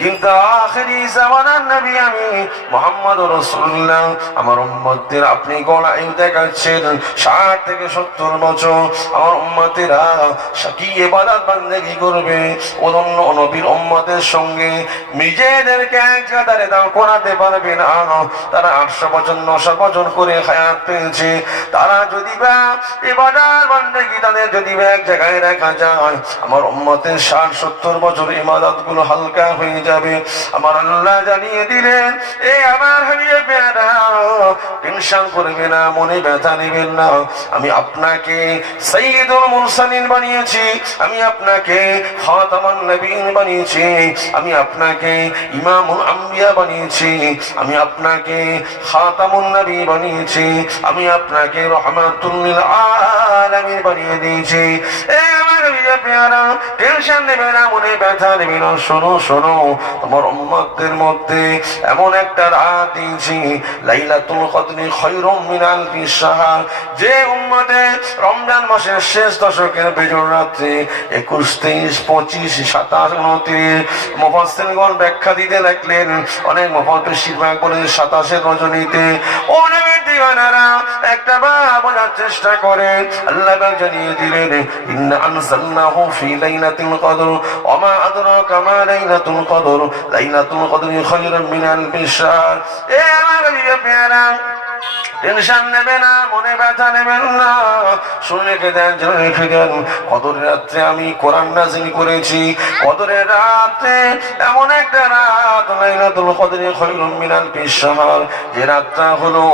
কিন্তু আখিরি জামানার নবী আমি মুহাম্মদুর রাসূলুল্লাহ আমার উম্মতদের আপনি গলায় দেখাচ্ছেন 60 থেকে 70 বছর আমার উম্মতেরা কি ইবাদত বান্দেগি করবে অন্য নবীর উম্মতের সঙ্গে নিজেদেরকে এক কাতারে দাঁড় করাতে পারবে না। তারা 800 বছর 900 বছর করে হায়াত পেয়েছে। তারা যদি বা ইবাদত বান্দেগি তাদের যদি এক জায়গায় রাখা যায় আমার উম্মতের 60-70 বছর ইবাদত গুলো হালকা হয়ে যাবে। আমার আল্লাহ জানিয়ে দিলেন এ আমার হাবিবে প্যারা টেনশন করবে না, মনে ব্যথা নেবেন না। আমি আপনাকে সাইয়্যিদুল মুরসালিন বানিয়েছি, আমি আপনাকে খাতামুন নবীন বানিয়েছি, আমি আপনাকে ইমামুল আম্বিয়া বানিয়েছি, আমি আপনাকে খাতামুন নবী বানিয়েছি, আমি আপনাকে রাহমাতুল লিল আলামিন বানিয়ে দিয়েছি। এ আমার হাবিবে প্যারা টেনশন নেবে না, মনে ব্যথা নেবে না। শোনো শোনো তোমার উম্মতদের মধ্যে এমন একটা রাত দিয়েছি লাইলাতুল কদরি খায়রুম মিন আলফি শাহর। যে উম্মতে রমজান মাসের শেষ দশকের বেজর রাত্রে 21, 23, 25, 27, 29 মুফাসসিরগণ ব্যাখ্যা দিতে লাগলেন। অনেক মুফাসসির বলেন 27 রজনীতে। ও নবীর দিওয়ানারা একটা বার বোঝার চেষ্টা করেন। আল্লাহ পাক জানিয়ে দিলেন ইন্না আনজালনাহু ফি লাইলাতিল কদর ওয়া মা আদরাকা মা লাইলাতুল কদর লাইলাতুল কদরি খায়রুম মিন আলফি শাহর। এ আমার প্যারা টেনশন নেবে না, মনে ব্যথা নেবেন না। শুনে রেখে দেন, জেনে রেখে দেন কদরের রাত্রে আমি কোরআন নাযিল করেছি। কদরের রাতে এমন একটা রাত লাইলাতুল কদরি খায়রুম মিন আলফি শাহর, যে রাতটা হলো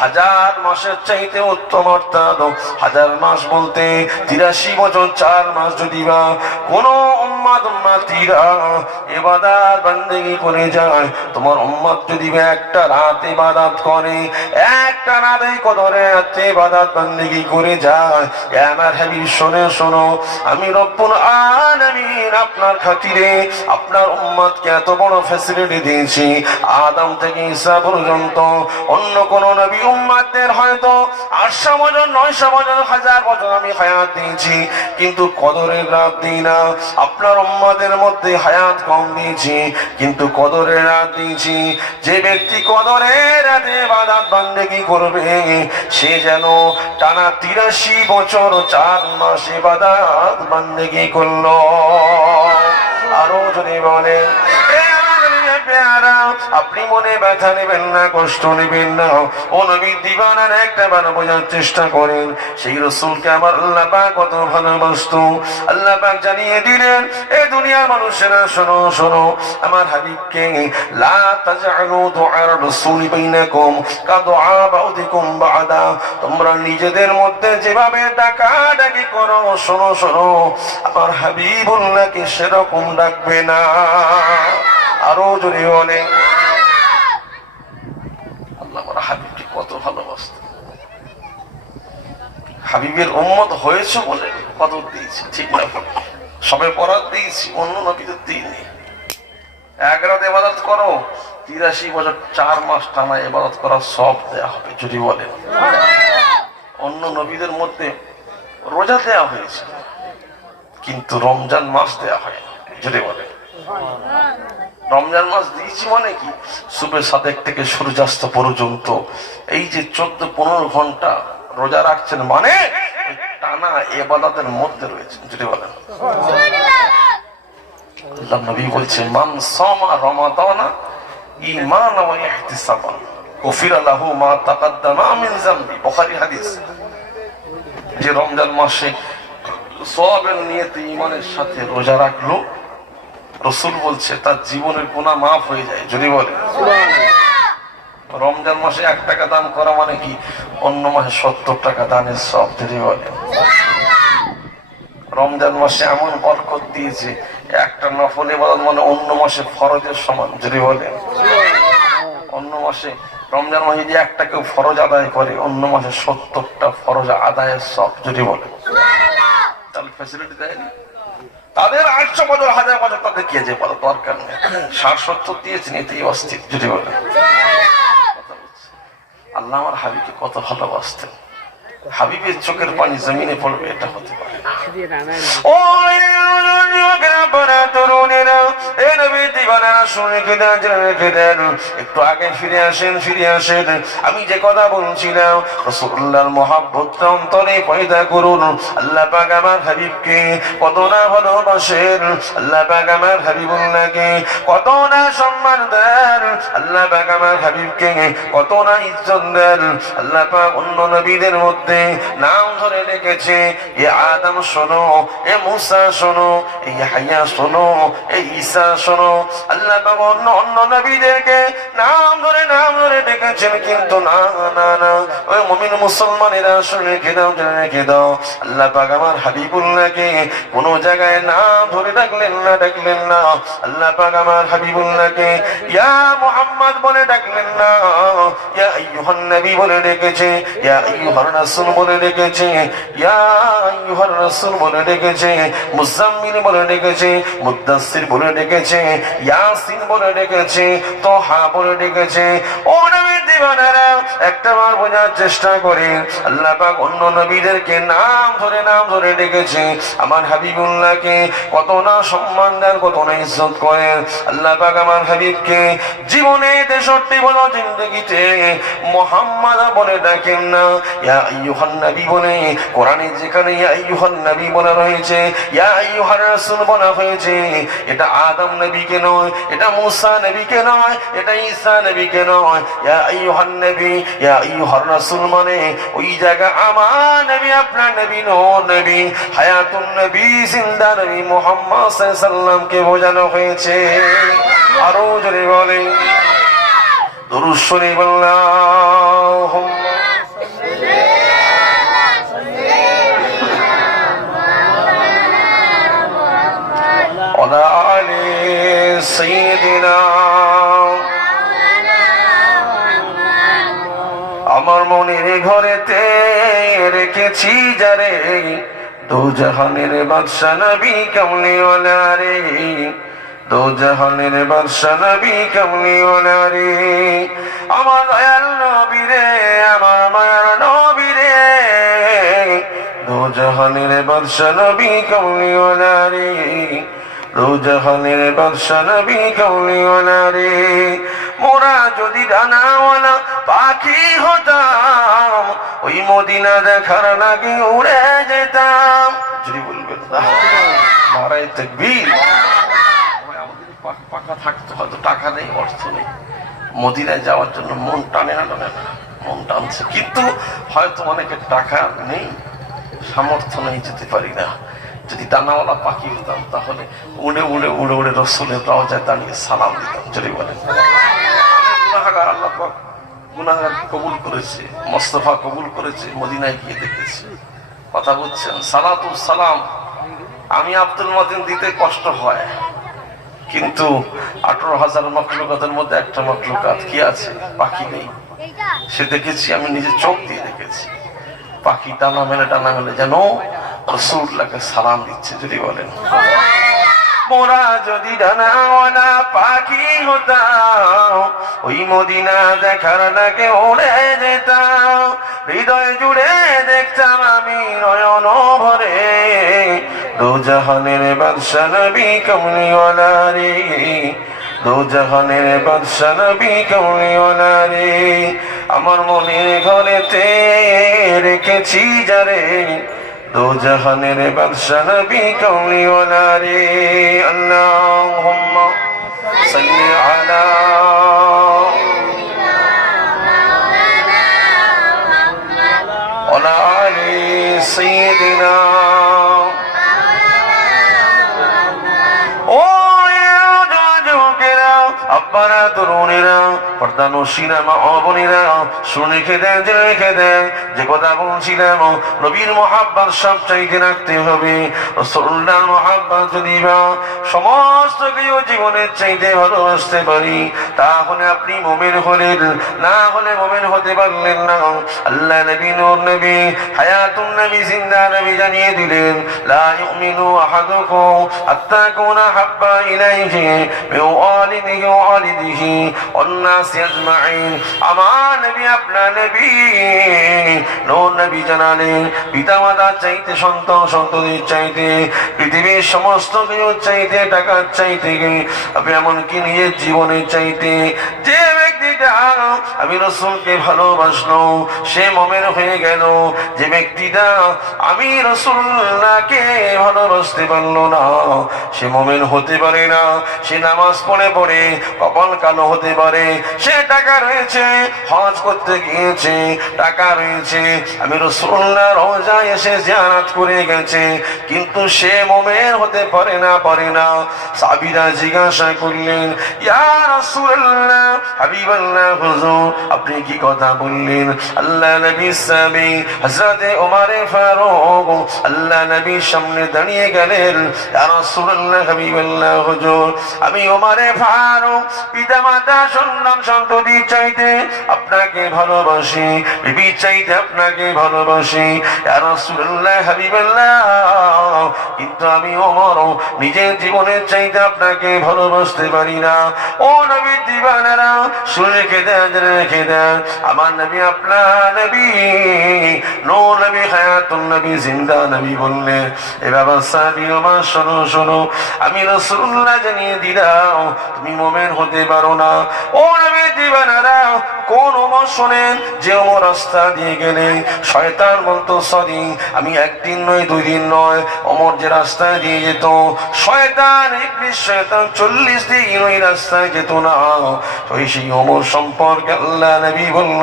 1000 মাসের চাইতে উত্তম। অর্থাৎ 1000 মাস বলতে 83 বছর 4 মাস যদি বা কোনো উম্মতীরা ইবাদত বান্দেগি করে যায়, তোমার উম্মত যদি একটা রাত ইবাদত করে, একটা রাত এই কদরের রাতে ইবাদত বান্দেগি করে যায়, আমার হাবিব শোনো শোনো আমি রব্বুল আলামিন আপনার খাতিরে আপনার উম্মতকে এত বড় ফ্যাসিলিটি দিয়েছি। আদম থেকে ঈসা পর্যন্ত অন্য কোন নবী উম্মতদের হয়তো 800 বছর 900 বছর 1000 বছর আমি হায়াত দিয়েছি, কিন্তু কদরের রাত দিই না। আপনার উম্মতের মধ্যে হায়াত কম দিয়েছি, কিন্তু কদরের রাত দিয়েছি। যে ব্যক্তি কদরের রাতে ইবাদত বান্দেগি করবে সে যেন টানা 83 বছর 4 মাস ইবাদত বান্দেগি করলো। আরো যদি বলে আপনি মনে ব্যথা নেবেন না, কষ্ট নেবেন না। ও নবীর দিওয়ানার একটা বার বোঝার চেষ্টা করেন সেই রাসূলকে আমার আল্লাহ পাক কত ভালোবাসতো। আল্লাহ পাক জানিয়ে দিলেন এই দুনিয়ার মানুষেরা শোনো শোনো আমার হাবিবকে লা তাজআলু দুআর রাসূলি বাইনাকুম কাদুআ বাউদিকুম বাদা। তোমরা নিজেদের মধ্যে যেভাবে ডাকাডাকি করো, শোনো শোনো আমার হাবিবুল্লাহকে সেরকম ডাকবে না। আরো জোরে বলে আল্লাহ আমার হাবিবকে কত ভালোবাসত। হাবিবের উম্মত হয়েছে বলে কদর দিয়েছি, ঠিক না? সবে বরাত দিয়েছি, অন্য নবীদের দিইনি। 1 রাত ইবাদত করো, 83 বছর 4 মাস টানা ইবাদত করার সব দেয়া হবে। যদি বলে অন্য নবীদের মধ্যে রোজা দেয়া হয়েছে, কিন্তু রমজান মাস দেয়া হয়। যদি বলে রমজান মাস দিয়েছি মানে কি সুবে সাদেক থেকে সূর্যাস্ত পর্যন্ত এই যে 14-15 ঘন্টা রোজা রাখছেন, মানে টানা ইবাদতের মধ্যে রয়েছেন। যদি বলেন আল্লাহ নবী বলছেন মান সামা রমাদানা ঈমানান ওয়া ইহতিসাবান গফিরা লাহু মা তাকাদ্দামা মিন যামবি। বুখারী হাদিস। যে রমজান মাসে সওয়াবের নিয়তে ঈমানের সাথে রোজা রাখলো, রাসূল বলছে তার জীবনের গুনাহ মাফ হয়ে যায়। যদি বলে রমজান মাসে 1 টাকা দান করা মানে কি অন্য মাসে 70 টাকা দানের সব। যদি বলে রমজান মাসে এমন বরকত দিয়েছে, একটা নফল ইবাদত মানে অন্য মাসে ফরজের সমান। যদি বলে অন্য মাসে রমজান মাসে যে একটা কেউ ফরজ আদায় করে, অন্য মাসে 70টা ফরজ আদায়ের সব। যদি বলে তাহলে ফ্যাসিলিটি দেয়নি তাদের 800 বছর 1000 বছর তাদের কে যে বলো দরকার নেই, 60-70 দিয়েছেন এতেই অস্থির। যদি বলে আল্লাহ আমার হাবিবকে কত ভালোবাসতেন, হাবিবের চোখের পানি জমিনে পড়বে এটা হতে পারে না। ও তরুণেরা এই নবীর দিবানারা শুনে রেখে দেন, জেনে রেখে দেন। একটু আগে ফিরে আসেন, ফিরে আসেন। আমি যে কথা বলছিলাম, রাসূলুল্লাহর মহব্বতটা অন্তরে পয়দা করুন। আল্লাহ পাক আমার হাবিবকে কত না ভালোবাসেন, আল্লাহ পাক আমার হাবিবুল্লাহকে কত না সম্মান দেন, আল্লাহ পাক আমার হাবিবকে কত না ইজ্জত দেন। আল্লাহ পাক অন্য নবীদের মধ্যে নাম ধরে রেখেছে, এ আদম শোনো, এ মুসা শোনো, এ ইয়াহইয়া শোনো, এ ঈসা শোনো। আল্লাহ পাক অন্য অন্য নবীদেরকে নাম ধরে ডেকেছেন, কিন্তু না না না, ওই মুমিন মুসলমানেরা শুনে রেখে দাও, জেনে রেখে দাও, আল্লাহ পাক আমার হাবিবুল্লাহকে কোন জায়গায় নাম ধরে ডাকলেন না। আল্লাহ পাক আমার হাবিবুল্লাহকে ইয়া মুহাম্মদ বলে ডাকলেন না, ইয়া আইয়ুহান নবী বলে ডেকেছে, ইয়া আইয়ুহার রাসূল বলে ডেকেছে, ইয়া আইয়ুহার রাসূল বলে ডেকেছে, মুজাম্মিল বলে ডেকেছে, মুদ্দাসসির বলে ডেকেছে, ইয়াসিন বলে ডেকেছে, তোহা বলে ডেকেছে। ও নবীর দিওয়ানারা, একটা বার বোঝার চেষ্টা করেন, আল্লাহ পাক অন্য নবীদেরকে নাম ধরে ডেকেছে, আমার হাবিবুল্লাহকে কত না সম্মান দেন, কত না ইজ্জত করেন। আল্লাহ পাক আমার হাবিবকে জীবনে 63 বছর জিন্দেগিতে মুহাম্মদ বলে ডাকেন না, ইয়া আইয়ুহান নবী বলে। কোরআনে যেখানে ইয়া আইয়ুহান নবী বলা রয়েছে, ইয়া আইয়ুহার রাসূল বলা হয়েছে, এটা আদম নবীকে নয়, এটা মুসা নবীকে নয়, এটা ঈসা নবীকে নয়। ইয়া আইয়ুহান নবী, ইয়া আইয়ুহার রাসূল মানে ওই জায়গা আমার নবী, আপনার নবী, নূর নবী, হায়াতুন নবী, জিন্দা নবী মুহাম্মদ সাল্লাল্লাহু আলাইহি সাল্লামকে বোঝানো হয়েছে। আরো জোরে বলে দুরূদ শরীফ, আল্লাহুম্মা ওয়ালা আলি সাইয়্যিদিনা। আমার মনের ঘরেতে রেখেছি যারে, দো জাহানের বাদশা নবী কামলিওয়ালা রে, দো জাহানের বাদশা নবী কামলিওয়ালা রে। আমার দয়াল নবী রে, আমার মায়ার নবী রে, দো জাহানের বাদশা নবী কামলিওয়ালা রে, দো জাহানের বাদশা নবী কামলিওয়ালা রে। মোরা যদি ডানাওয়ালা পাখি হতাম, ওই মদিনা দেখার লাগে উড়ে যেতাম। যদি বলবেন নারায়ে তাকবীর। পাখা থাকতে হয়তো টাকা নেই, অর্থ নেই, মদিনায় যাওয়ার জন্য মন টানে না, মন টানছে, কিন্তু হয়তো অনেকের টাকা নেই, সামর্থ্য নেই, যেতে পারি না। যদি ডানাওয়ালা পাখি হতাম, তাহলে উড়ে উড়ে উড়ে উড়ে রাসূলের রওজায় দাঁড়িয়ে সালাম দিতাম। যদি বলেন গুনাহগার, আল্লাহ পাক গুনাহগার কবুল করেছে, মুস্তাফা কবুল করেছে, মদিনায় গিয়ে দেখেছে। কথা বুঝছেন? সালাতু সালাম আমি আব্দুল মতিন দিতে কষ্ট হয়, কিন্তু 18,000 মখলুকাতের মধ্যে একটা মখলুকাত কি আছে? পাখি নেই। সে দেখেছি, আমি নিজে চোখ দিয়ে দেখেছি, পাখি টানা মেলে যেন রাসূলুল্লাহকে সালাম দিচ্ছে। যদি বলেন মোরা যদি ডানাওয়ালা পাখি হতাম, ওই মদিনা দেখার লাগে উড়ে যেতাম। হৃদয় জুড়ে দেখতাম আমি নয়ন ভরে, দো জাহানের বাদশা নবী কামলিওয়ালা রে, দো জাহানের বাদশা নবী কামলিওয়ালা রে। আমার মনের ঘরেতে রেখেছি যারে, দো জাহানের বাদশা নবী কামলিওয়ালা রে। আল্লাহুম্মা সাল্লি আলা ওয়ালা আলি সাইয়্যিদিনা। আব্বারা, তরুণীরা, পর্দানশীরা, মা ও বোনেরা, শুনে রেখে দেন, জেনে রেখে দেন, যে কথা বলছিলাম, নবীর মহাব্বত সব চাইতে রাখতে হবে। রাসূলুল্লাহর মহাব্বত যদি বা সমস্ত কিছু জীবনের চাইতে ভালোবাসতে পারি, তাহলে আপনি মুমিন হলেন, না হলে মুমিন হতে পারলেন না। আল্লাহ নবী, নূর নবী, হায়াতুন নবী, জিন্দা নবী জানিয়ে দিলেন, লা ইউমিনু আহাদুকুম হাত্তা কুনা হাব্বা ইলাইহি মিন ওয়ালিদিহি ওয়া ওয়ালিদিহি ওয়ান নাসি আজমাইন। আমার নবী আপনার নবী নূর নবী জানালেন পিতামাতার চাইতে সন্তানের চাইতে পৃথিবীর সমস্ত কিছু চাইতে টাকার চাইতে আপনি এমনকি নিজের জীবনের চাইতে যে ব্যক্তিটা আমি রাসূলকে ভালোবাসলো সে মুমিন হয়ে গেল। যে ব্যক্তিটা আমি রাসূলকে ভালোবাসতে পারলো না সে মুমিন হতে পারে না। সে নামাজ পড়ে পড়ে কপাল কালো হতে পারে, সে টাকা রয়েছে হজ করতে গিয়েছে, টাকা রয়েছে আমি রাসূলুল্লাহ রওজায় এসে জিয়ারত করে গেছে, কিন্তু সে মুমিন হতে পারে না। সাহাবীরা জিজ্ঞাসা করলেন ইয়া রাসূলুল্লাহ হাবিবাল্লাহ হুজুর আপনি কি কথা বললেন? আল্লাহ নবীর সাহাবী হযরত ওমর ফারুক আল্লাহ নবীর সামনে দাঁড়িয়ে গেলেন ইয়া রাসূলুল্লাহ হাবিবাল্লাহ হুজুর আমি ওমর ফারুক পিতামাতা সন্তান চাইতে আপনাকে ভালোবাসি, বিবি চাইতে আপনাকে ভালোবাসি ইয়া রাসূলুল্লাহ হাবিবাল্লাহ, কিন্তু আমি ওমর নিজের জীবনের চাইতে আপনাকে ভালোবাসতে পারি না। ও নবীর দিওয়ানারা শুনে রেখে দেন আমার নবী আপনার নবী নূর নবী হায়াতুন নবী জিন্দা নবী বললেন এ বাবা সাহাবী ওমর শোনো আমি রাসূলুল্লাহ জানিয়ে দিলাম তুমি মুমিন হতে পারো না। ও নবীর দিওয়ানারা কোন ওমর শোনেন যে ওমর রাস্তা দিয়ে গেলে শয়তান বলতো সরি আমি একদিন নয় দুই দিন নয় ওমর যে রাস্তায় দিয়ে যেত শয়তান ইবলিস শয়তান 40 দিন ওই রাস্তায় যেত না। ওই সেই ওমর সম্পর্কে আল্লাহ নবী বলল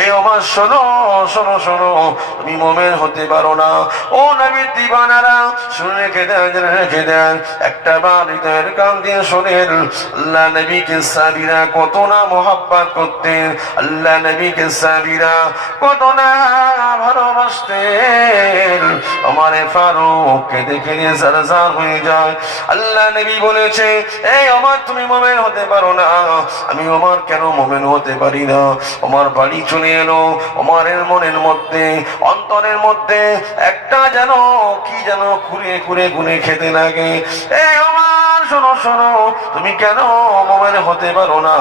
এই ওমর শোনো তুমি মুমিন হতে পারো না। ও নবীর দিওয়ানারা শুনে রেখে দেন একটা বার হৃদয়ের কান দিয়ে শোনেন আল্লাহ নবীকে সাহাবীরা কত না মোহাব্বত করতেন, আল্লাহ নবীকে সাহাবীরা কত না ভালোবাসতেন। ওমর ফারুককে দেখে জারজার হয়ে যায়। আল্লাহ নবী বলেছে এই ওমর তুমি মুমিন হতে পারো না। আমি ওমর কেন মুমিন হতে পারি না? ওমর বাড়ি চলে এলো। ওমরের মনের মধ্যে অন্তরের মধ্যে একটা যেন কি যেন কুরে গুনে খেতে লাগে। এই ওমর শোনো তুমি কেন মুমিন হতে পারো না?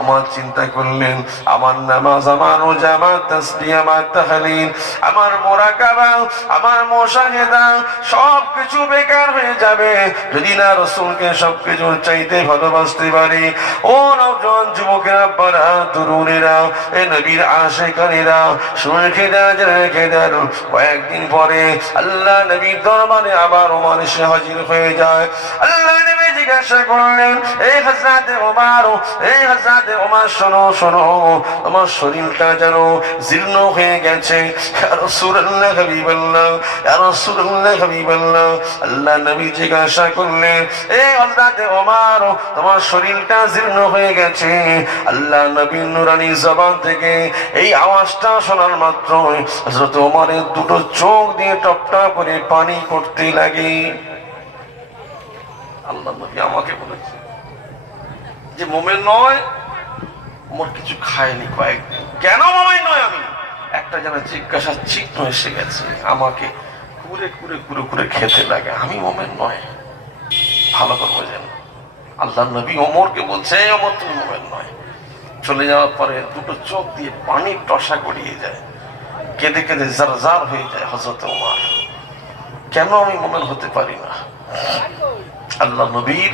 ওমর চিন্তা করলেন আমার নামাজ আমার রোজা আমার তাসবিহ আমার তাহলিল আমার মুরাকাবা আমার মুশাহিদা সবকিছু বেকার হয়ে যাবে যদি না রাসূলকে সবকিছু চাইতে ভালোবাসতে পারি। ও নওজোয়ান যুবকেরা পারা তরুণেরা এ নবীর আশিকানেরা শুনে রেখে দেন কয়েকদিন পরে আল্লাহ নবীর দরবারে আবার ওমর এসে হাজির হয়ে যায়। আল্লাহ নবী জিজ্ঞাসা করলেন এই হযরত ওমর শোনো তোমার শরীরটা যেন জীর্ণ হয়ে গেছে ইয়া রাসূলুল্লাহ হাবিবাল্লাহ। আল্লাহ নবী জিজ্ঞাসা করলেন এই হযরত ওমর তোমার শরীরটা জীর্ণ হয়ে গেছে? আল্লাহ নবীর নূরানী জবান থেকে এই আওয়াজটা শোনার মাত্র হযরত ওমরের দুটো চোখ দিয়ে টপটপ করে পানি পড়তে লাগে। আল্লাহ নবী আমাকে বলেছে যে মুমিন নয় ওমর কিছু খায়নি কয়েকদিন। কেন মুমিন নয় আমি? একটা যেন জিজ্ঞাসা চিহ্ন এসে গেছে, আমাকে কুরে খেতে লাগে। আমি মুমিন নয়, ভালো করে বোঝেন। আল্লাহ নবী ওমরকে বলছে ওমর তুমি মুমিন নয়। চলে যাওয়ার পরে দুটো চোখ দিয়ে পানির টসা গড়িয়ে যায়, কেঁদে জারজার হয়ে যায় হযরত ওমর। কেন আমি মুমিন হতে পারি না? আল্লাহ নবীর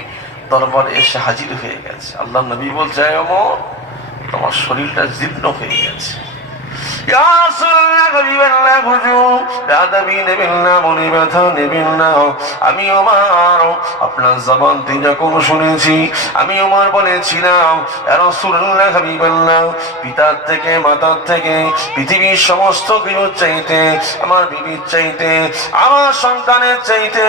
দরবারে এসে হাজির হয়ে গেছে। আল্লাহ নবী বলছে ওমর তোমার শরীরটা জীর্ণ হয়ে গেছে। আমি ওমর আপনার জবান থেকে যখন শুনেছি আমি ওমর বলেছিলাম ইয়া রাসূলুল্লাহ হাবিবাল্লাহ পিতার থেকে মাতার থেকে পৃথিবীর সমস্ত কিছু চাইতে আমার বিবির চাইতে আমার সন্তানের চাইতে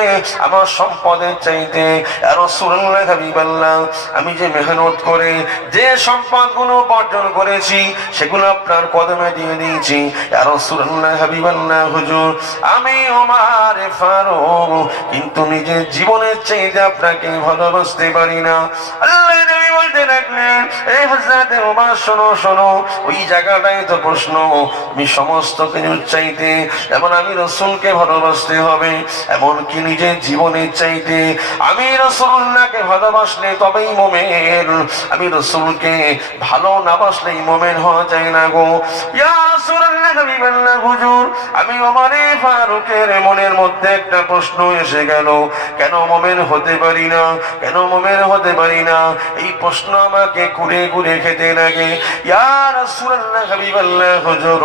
আমার সম্পদের চাইতে ইয়া রাসূলুল্লাহ হাবিবাল্লাহ আমি যে মেহনত করে যে সম্পদগুলো অর্জন করেছি সেগুলো আপনার কদমে দিয়ে দিয়েছি ইয়া রাসূলুল্লাহ হাবিবাল্লাহ হুজুর আমি ওমর ফারুক কিন্তু নিজের জীবনের চাইতে আপনাকে ভালোবাসতে পারি না। আল্লাহ নবী বলতে বলতে লাগলেন, এই হযরত ওমর শোনো শোনো, ওই জায়গাটাই তো প্রশ্ন। আমি সমস্ত কিছুর চাইতে যেমন আমি রাসূলকে ভালোবাসতে হবে, এমনকি নিজের জীবনের চাইতে আমি রাসূলুল্লাহকে ভালোবাসলে তবেই মুমিন। আমি রাসূলকে ভালো না বাসলেই মুমিন হওয়া যায় না গো। ইয়া রাসূলুল্লাহ, হাবিবাল্লাহ, হুজুর, আমি ওমরে ফারুকের মনের মধ্যে একটা প্রশ্ন এসে গেল, কেন মুমিন হতে পারি না, কেন মুমিন হতে পারি না? এই প্রশ্ন আমাকে কুড়ে কুড়ে খেতে লাগে। ইয়া রাসূলুল্লাহ, হাবিবাল্লাহ, হুজুর,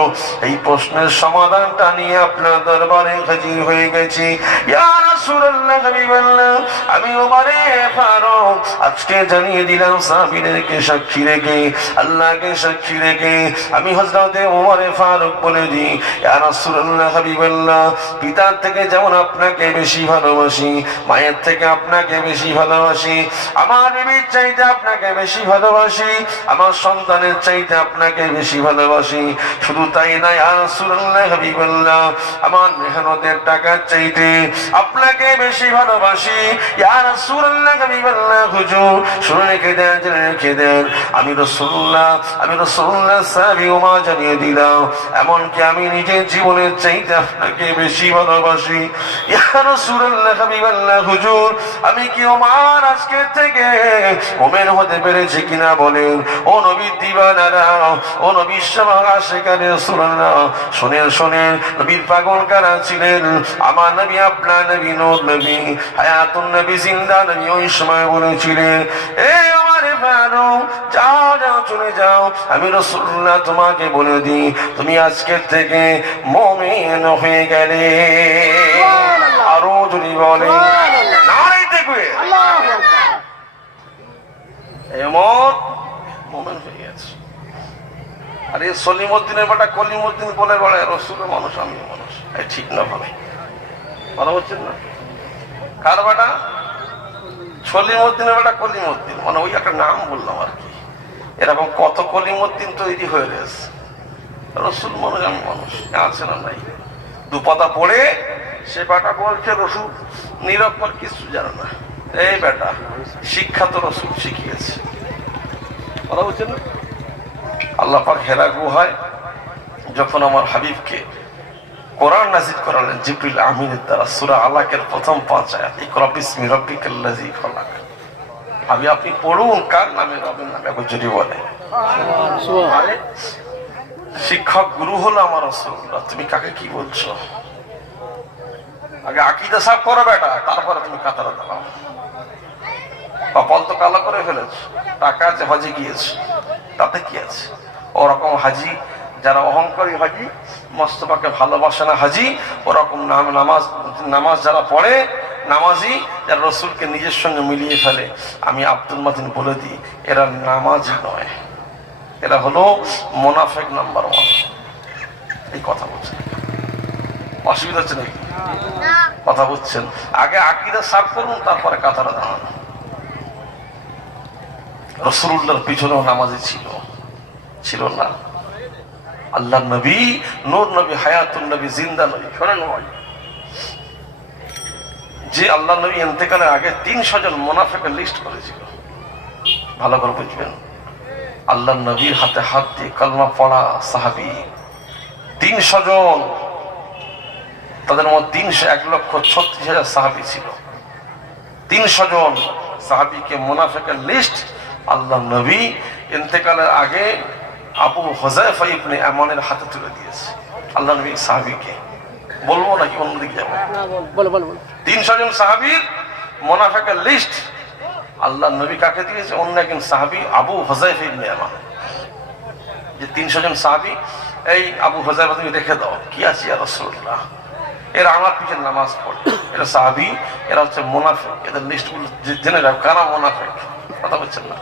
এই প্রশ্নের সমাধানটা নিয়ে আপনার দরবারে হাজির হয়ে গেছি। ইয়া রাসূলুল্লাহ, হাবিবাল্লাহ, আমি ওমরে ফারুক আজকে জানিয়ে দিলাম, সাহাবীদেরকে সাক্ষী রেখে, আল্লাহকে সাক্ষী রেখে আমি হযরত ওমরে ফারুক বলে দিই, ইয়া রাসূলুল্লাহ, হাবিবাল্লাহ, পিতার থেকে যেমন আপনাকে বেশি ভালোবাসি, মায়ের থেকে আপনাকে বেশি ভালোবাসি, আমার বিবির চাইতে আপনাকে বেশি ভালোবাসি, আমার সন্তানের চাইতে আপনাকে বেশি ভালোবাসি। শুধু তাই না, ইয়া রাসূলুল্লাহ, হাবিবাল্লাহ, আমার মেহনতের টাকার চাইতে আপনাকে বেশি ভালোবাসি। ইয়া রাসূলুল্লাহ, হাবিবাল্লাহ, হুজুর, শুনে রেখে দেন, জেনে রেখে দেন, আমি রাসূলুল্লাহ সাহাবী ওমর জানিয়ে দিলাম, এমনকি আমি নিজের জীবনের চাইতে আপনাকে বেশি ভালোবাসি। ইয়া রাসূলুল্লাহ, হাবিবাল্লাহ, হুজুর, আমি কি ওমর আজকে থেকে মুমিন হতে পেরেছি কিনা বলেন? ও নবীর দিওয়ানারা, ও নবীর আশিকানে রাসূলুল্লাহ, শুনেন শুনেন, নবীর পাগল কারা ছিলেন? আমার নবী, আপনার নবী, নূর নবী, হায়াতুন নবী, জিন্দা নবী ওই সময় বলেছিলেন, এই ওমরে ফারুক, যাও যাও, চলে যাও, আমি রাসূলুল্লাহ তোমাকে বলে দিই, তুমি আজকের থেকে মুমিন হয়ে গেলে। আরো যদি বলে নারায়ে তাকবীর, ওমর মুমিন হয়ে গেছে। আরে সলিমউদ্দিনের বেটা কলিমউদ্দিন বলে বেড়ায়, রাসূলের মানুষ, আমি মানুষ, এই ঠিক না ভাই? ভালো হচ্ছেন না? কার বেটা? সলিমউদ্দিনের বেটা কলিমউদ্দিন, মানে ওই একটা নাম বললাম আর কি। এরকম কত কলিমউদ্দিন তৈরি হয়ে গেছে। রাসূল মানুষ, আমি মানুষ, আছে না নাই? দুপাতা পড়ে সে বেটা বলছে রাসূল নিরক্ষর, কিছু জানে না। এই বেটা, শিক্ষা তো রাসূল শিখিয়েছে। কথা বলছেন না? আল্লাহ পাক হেরা গুহায় যখন আমার হাবিবকে কোরআন নাযিল করালেন জিবরিল আমিনের দ্বারা, সূরা আলাকের প্রথম 5 আয়াত, ইকরা বিসমি রাব্বিকাল্লাযী খালাক। আমি আপনি পড়ুন, কার নামে? রবের নামে। একবার যদি বলে সুবহানাল্লাহ। শিক্ষক গুরু হলো আমার রাসূলুল্লাহ, তুমি কাকে কি বলছো? আগে আকীদা সাফ করো বেটা, তারপরে তুমি কাতারে দাঁড়াও। কপাল তো কালো করে ফেলেছ, টাকা আছে, হজে গিয়েছে, তাতে কি আছে? ওরকম হাজি যারা অহংকারী হাজি, মোস্তফাকে ভালোবাসে না হাজি, ওরকম নামাজ যারা পড়ে, নামাজি যারা রাসূলকে নিজের সঙ্গে মিলিয়ে ফেলে, আমি আব্দুল মাতিন বলে দিই, এরা নামাজি নয়, এরা হলো মুনাফিক নাম্বার 1। এই কথা বলছেন, অসুবিধা হচ্ছে নাকি? কথা বুঝছেন? আগে আকীদা সাফ করুন, তারপরে কাতারে দাঁড়ান। রাসূলুল্লাহর পিছনেও নামাজি ছিল না? আল্লাহ নবী, নূর নবী, হায়াতুন নবী, জিন্দা নবী। শোনেন ভাই, যে আল্লাহ নবী ইন্তেকালের আগে 300 জন মুনাফিকের লিস্ট করেছিল, ভালো করে বুঝবেন। আল্লাহ নবীর হাতে হাত দিয়ে কলমা পড়া সাহাবী 300 জন, তাদের মধ্যে 1,36,000 সাহাবী ছিল। 300 জন সাহাবীকে মুনাফিকের লিস্ট আল্লাহ নবী ইন্তেকালের আগে আবু হুযায়ফা ইবনে ইয়ামানের হাতে তুলে দিয়েছে। আল্লাহ নবী সাহাবীকে বলবো নাকি অন্যদিকে যাবো? 300 জন সাহাবীর মুনাফিকের লিস্ট আল্লাহ নবী কাকে দিয়েছে? অন্য একজন সাহাবী, আবু হুযায়ফা ইবনে ইয়ামান। যে 300 জন সাহাবী, এই আবু হুযায়ফা তুমি রেখে দাও, কি আছে ইয়া রাসূলুল্লাহ, এরা আমার পিছনে নামাজ পড়ে, এরা সাহাবী, এরা হচ্ছে মুনাফিক, এদের লিস্টগুলো জেনে রাখো, কারা মুনাফিক। কথা বলছেন না?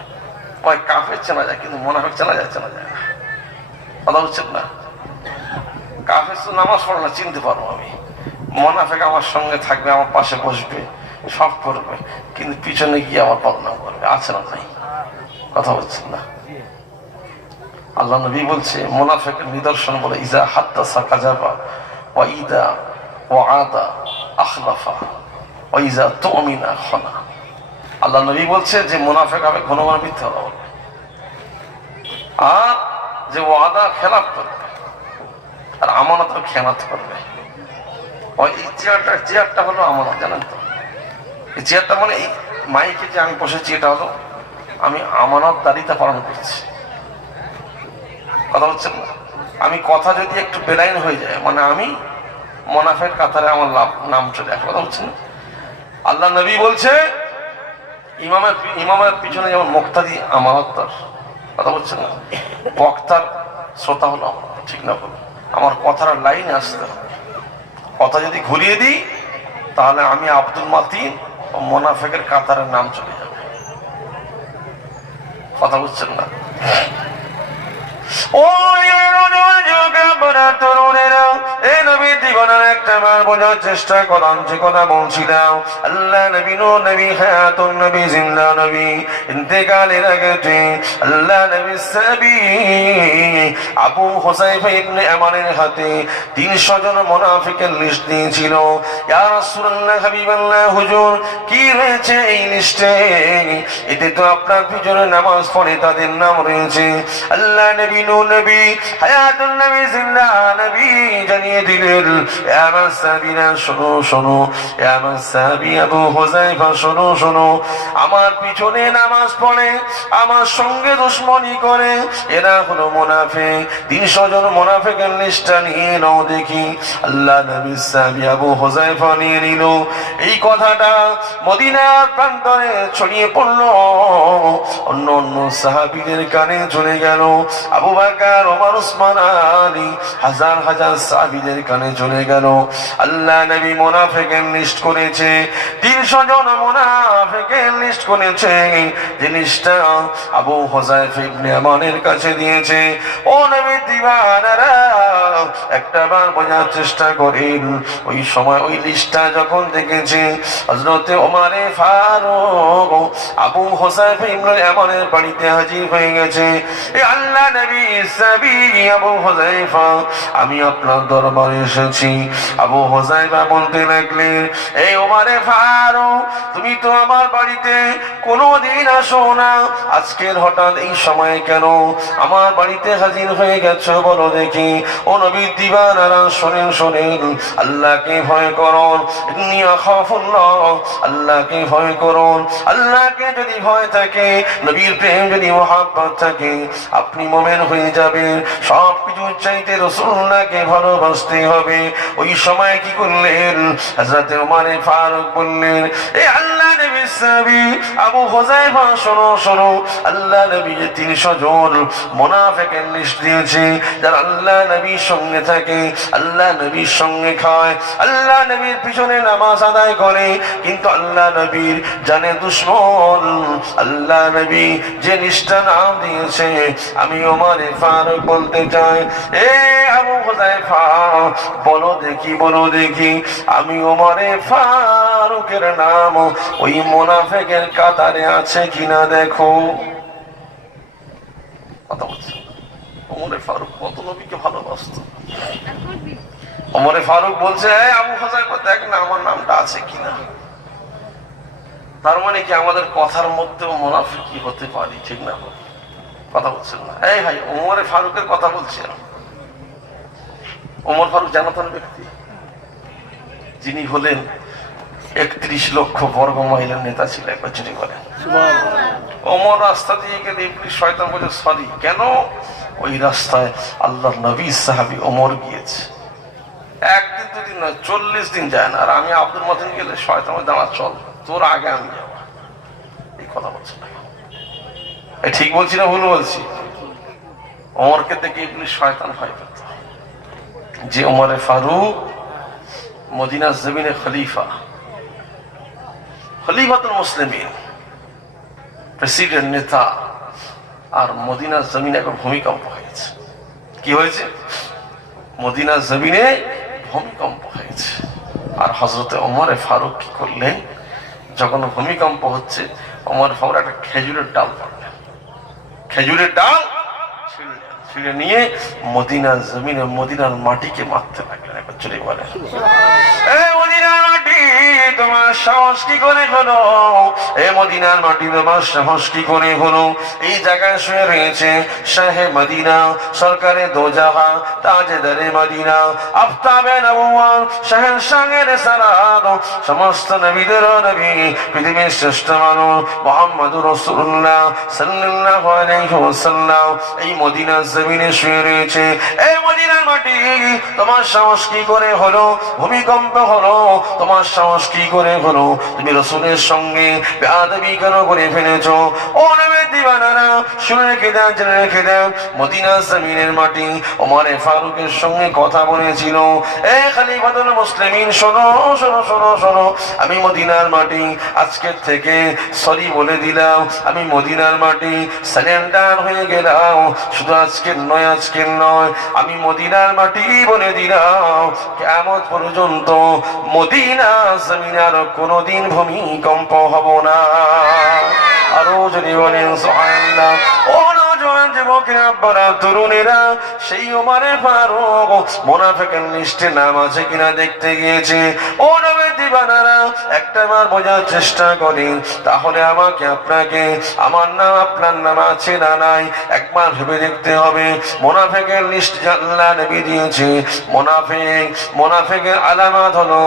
ওই কাফের চেনা যায়, কিন্তু মুনাফিক চেনা যায় না। কথা বলছেন না? কাফের তো নামাজ পড়ে না, চিনতে পারবো আমি। মুনাফিক আমার সঙ্গে থাকবে, আমার পাশে বসবে, সব করবে, কিন্তু পিছনে গিয়ে আমার বদনাম করবে, আছে না নাই? কথা বলছেন না? আল্লাহ নবী বলছে মুনাফিকের নিদর্শন বলে, ইজা হাদ্দাসা কাযাবা ওয়া ইদা ওয়াআদা আখলাফা ওয়া ইজা তুমিনা খানা। আল্লাহ নবী বলছে যে মুনাফিক হবে ঘন ঘন মিথ্যা বলবে, আর যে ওয়াদা খেলাফ করবে আর আমানতের খেয়ানত করবে, ওই চেয়ারটা হলো আমানত, জানেন তো? এই চেয়ারটা মানে এই মাইকে যে আমি বসেছি এটা হলো আমি আমানতদারিতা পালন করছি। কথা হচ্ছে না? আমি কথা যদি একটু বেলাইন হয়ে যায় মানে আমি মুনাফিক কাতারে আমার নাম চলে আসে। কথা হচ্ছে না? আল্লাহ নবী বলছে ইমামের পিছনে যেমন মুক্তাদি আমানতদার, কথা বলছেন না? বক্তার শ্রোতা হলো আমানত, ঠিক না? বলো আমার কথার লাইনে আসতে হবে। কথা যদি ঘুরিয়ে দিই তাহলে আমি আব্দুল মাতিন ও মুনাফিকের কাতারের নাম চলে যাবে। কথা বুঝছেন না? চেষ্টা করার যে কথা বলছিলাম, আল্লাহ নবী নূর নবী হায়াতুন নবী জিন্দা নবী ইন্তেকালের আগে আল্লাহ নবী সাহাবী আবু হুযায়ফা ইবনে আমানের হাতে 300 জন মুনাফিকের লিস্ট দিয়েছিল। ইয়া রাসূলুল্লাহ হাবিবাল্লাহ হুজুর কি রয়েছে এই লিস্টে? এতে তো আপনার পিছনে নামাজ পড়ে তাদের নাম রয়েছে। আল্লাহ নবী নূর নবী হায়াতুন নবী জিন্দা নবী জানিয়ে দিলেন, ইয়া মাসাবিনা শোনো শোনো, ইয়া মাসাবি আবু হুযায়ফা শোনো শোনো, আমার পিছনে নামাজ পড়ে আমার সঙ্গে দুশমনি করে এরা হলো মুনাফিক। 300 জন মুনাফিকের লিস্টটা নিয়ে নাও দেখি। আল্লাহ নবী সাহাবী আবু হুযায়ফা নিয়ে নিল। এই কথাটা মদিনার প্রান্তরে ছড়িয়ে পড়লো, অন্য অন্য সাহাবীদের কানে চলে গেল। আবু বকর ওমর ওসমান আলী হাজার হাজার সাহাবীদের কানে চলে গেল। আল্লাহ নবী মুনাফিকের লিস্ট করেছে, 300 জন মুনাফিকের লিস্ট করেছে। জিনিসটা আবু হুযায়ফা ইবনে আমানের কাছে দিয়েছে। ও নবী দিওয়ানারা একটাবার বোঝার চেষ্টা করেন। ওই সময় ওই লিস্টটা যখন দেখেছে হযরত ওমর ফারুক আবু হুযায়ফা ইবনে আমানের বাড়িতে হাজির হয়ে গেছে। এ আল্লাহ নবী সাহাবী আবু হুযায়ফা আমি আপনার দরবারে এসেছি। আবু হুযায়ফা বলতে লাগলেন, এই ওমর ফারুক তুমি তো আমার বাড়িতে কোনোদিন আসো না, আজকের হঠাৎ এই সময় কেন আমার বাড়িতে হাজির হয়ে গেছো বলো দেখি। ও নবী দিওয়ানারা শোনেন শোনেন, আল্লাহকে ভয় করুন, ইন্নী আখাফুল্লাহ, আল্লাহকে ভয় করুন। আল্লাহকে যদি ভয় থাকে, নবীর প্রেম যদি মহব্বত থাকে, আপনি মুমিন হয়ে যাবেন। সব কিছু চাইতে রাসূলুল্লাহকে ভালোবাসতে হবে। ওই সময় কি করলেন? হযরত ওমর ফারুক বললেন, এ আল্লাহ নবী সাহাবী আবু হুযায়ফা শোনো শোনো, আল্লাহ নবী 300 জন মুনাফিকের লিস্ট দিয়েছে যারা আল্লাহ নবীর সঙ্গে থাকে, আল্লাহ নবীর সঙ্গে খায়, আল্লাহ নবীর পিছনে নামাজ আদায় করে, কিন্তু আল্লাহ নবীর জানে দুশমন। আল্লাহ নবী যে লিস্টটা নাম দিয়েছে আমি ওমর ফারুক বলতে চাই, এ আবু হুযায়ফা বলো দেখি বলো দেখি আমি ওমর ফারুকের নাম ওই মুনাফিকের কাতারে আছে কিনা দেখো। কথা বলছে ওমর ফারুক কত নবীকে ভালোবাসতো। ওমর ফারুক বলছে, আবু হুযায়ফা দেখ না আমার নামটা আছে কিনা। তার মানে কি আমাদের কথার মধ্যেও মুনাফিকি হতে পারি, ঠিক না? কথা বলছেন না? এই ভাই ওমর ফারুকের কথা বলছেন। ওমর ফারুক জানাতেন ব্যক্তি, যিনি হলেন 31 লক্ষ বর্গ মাইলের নেতা ছিল। একবার চিনি করেন ওমর রাস্তা দিয়ে গেলে ইবলিস শয়তান বলে সরি, কেন? ওই রাস্তায় আল্লাহর নবী সাহাবী ওমর গিয়েছে। একদিন দুদিন নয়, 40 দিন যায় না। আর আমি আব্দুল মতিন গেলে শয়তান দাঁড়া চল, তোর আগে আমি যাবো। এই কথা বলছে না, ঠিক বলছি না ভুল বলছি? ওমরকে দেখে ইবলিস শয়তান ভয় পেত যে ওমর ফারুক মদিনার জমিনে খলিফা, খলিফাতুল মুসলিমিন, প্রেসিডেন্ট, নেতা। আর মদিনার জমিনে একটা ভূমিকম্প হয়েছে। কি হয়েছে? মদিনার জমিনে ভূমিকম্প হয়েছে। আর হযরতে ওমর ফারুক কি করলেন? যখন ভূমিকম্প হচ্ছে ওমর ফারুক একটা খেজুরের ডাল পারলেন, খেজুরের ডাল ছিঁড়ে নিয়ে মদিনার জমিনে মদিনার মাটিকে মারতে লাগলেন। একবার চলে বলেন, এই মদিনার মাটি তোমার সাহস কি করে হলো? এ মদিনার মাটি তোমার সাহস কি করে হলো? এই জায়গায় শুয়ে রয়েছে শাহে মদিনা, সরকারে দোজাহা, তাজেদারে মদিনা, আফতাবে নবুওয়াত, শাহেনশাহের সালাত, সমস্ত নবীদের নবী, পৃথিবীর শ্রেষ্ঠ মানুষ মুহাম্মদুর রাসূলুল্লাহ সাল্লাল্লাহু আলাইহি ওয়াসাল্লাম এই মদিনার জমিনে শুয়ে রয়েছে। এই মদিনার মাটি তোমার সাহস কি করে হলো? ভূমিকম্প হলো, তোমার সাহস কি করে হলো? তুমি রাসূলের সঙ্গে বেয়াদবি কেন করে ফেলেছো? ও নবীর দিওয়ানারা, শুনে রেখে দেন, জেনে রেখে দেন, মদিনার জমিনের মাটি ওমরে ফারুকের সঙ্গে কথা বলেছিল, এ খলিফাতুল মুসলিমিন শোনো শোনো শোনো শোনো, আমি মদিনার মাটি আজকের থেকে সরি বলে দিলাম, আমি মদিনার মাটি সারেন্ডার হয়ে গেলাম। শুধু আজকের নয়, আজকের নয়, আমি মদিনার মাটি বলে দিলাম কিয়ামত পর্যন্ত মদিনা জমিনে আর কোনোদিন ভূমিকম্প হব না। আরো যদি বলেন সুবহানাল্লাহ। ও নওজোয়ান যুবকের আব্বারা, তরুণেরা, সেই ওমরে ফারুক মুনাফিকের লিস্টে নাম আছে কিনা দেখতে গিয়েছে। ও নবীর দিওয়ানারা, একটাবার বোঝার চেষ্টা করেন, তাহলে আমাকে আপনাকে আমার নাম আপনার নাম আছে না নাই একবার ভেবে দেখতে হবে। মুনাফিকের লিস্ট আল্লাহ নবী দিয়েছে। মুনাফিকের আলামত হলো